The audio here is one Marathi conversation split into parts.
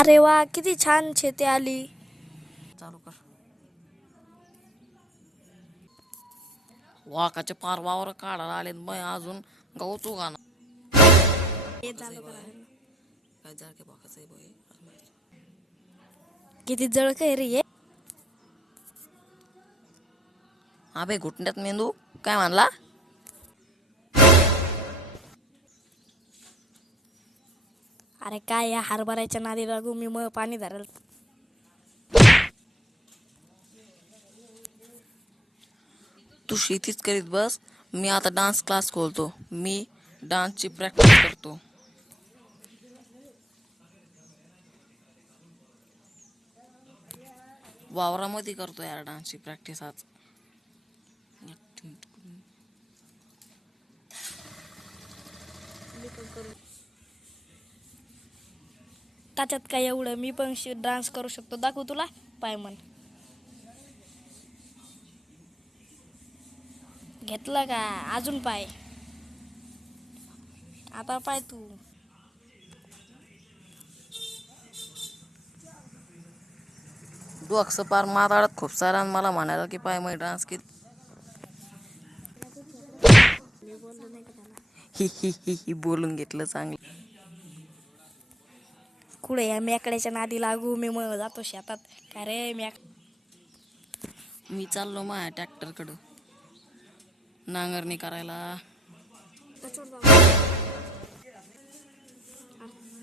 अरे वा, किती छान शेती आली. चालू कर. वाकाचे पार वावर काढायला आले मग अजून गहू तू गाणं हे चालू करा. काय जा की वाकाचं आहे किती जळ काय रे हे. अबे घुटण्यात मेंदू काय म्हणला. अरे काय या हरभऱ्याच्या नादी लागू मी मग पाणी धरल. तू शेतीच करीत बस. मी आता डान्स क्लास खोलतो. मी डान्सची प्रॅक्टिस करतो. वावरामध्ये करतो यार डान्सची प्रॅक्टिस आज. त्याच्यात काय एवढं, मी पण डान्स करू शकतो. दाखवू तुला पाय मन. घेतलं का अजून पाय. आता पाय तू. तू अक्स पार माताळत खूप सारा मला म्हणायला की पाय मग डान्स किती. ही बोलून घेतलं चांगलं. कुठे या मेकड्याच्या नादी लागू मी मग जातो शेतात. काय रे मी चाललो माझ्या ट्रॅक्टरकडं नांगरणी करायला.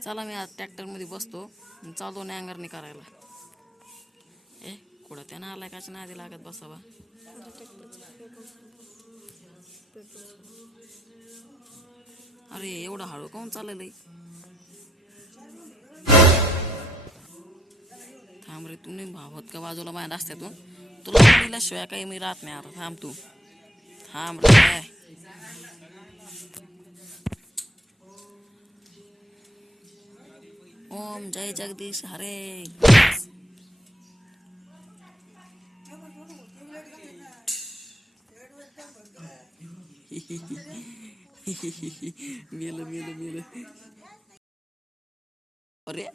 चला मी आज ट्रॅक्टरमध्ये बसतो चालतो नांगरणी करायला. कुठं त्यानं आलाय काच्या नादी लागत बसावा. अरे एवढं हळू काऊन चाललंय. थांब रे तू नाही भावत का बाजूला माझ्या रस्त्यातून. तुला दिल्याशिवाय काही मी राहत नाही. आता थांब तू थांब रे. ओम जय जगदीश हरे. मेलं मेलं मेलं. अरे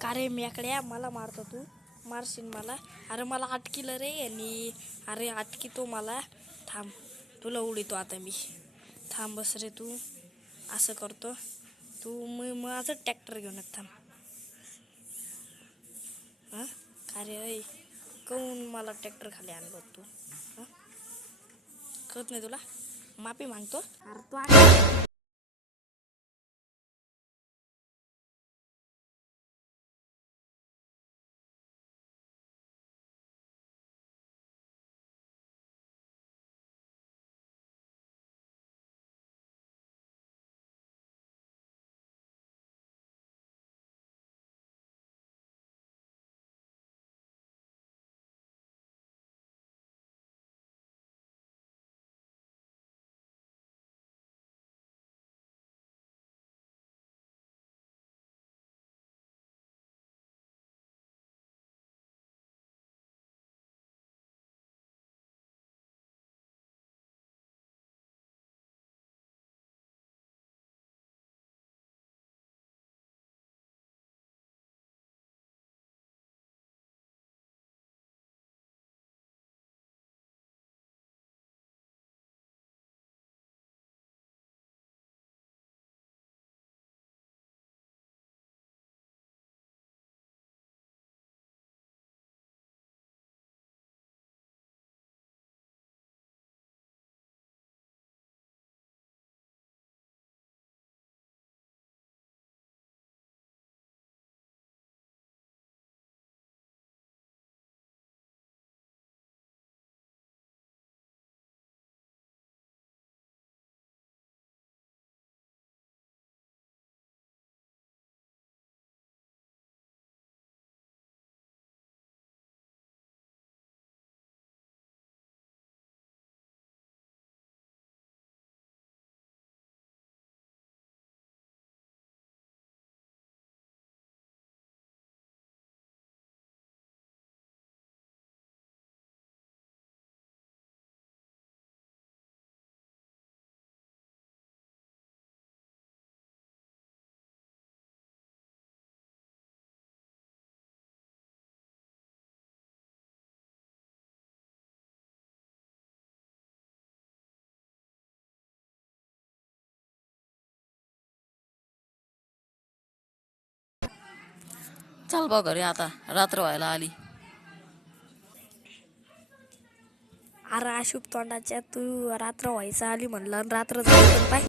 का रे मेकड्या मला मारतो तू. मारशील मला. अरे मला अटकिलं रे आणि अरे अटकितो मला. थांब तुला उडीतो आता मी. थांब बस रे तू. असं करतो तू माझं ट्रॅक्टर घेऊन थांब. हां का रे अय काऊन मला ट्रॅक्टर खाली आणलं तू. हां कळत नाही तुला. माफी मागतो. अरे तू चल बा घरी आता, रात्र व्हायला आली. अरे अशुभ तोंडाच्या, तू रात्र व्हायचं आली म्हणलं आणि रात्र झाली पण पाय.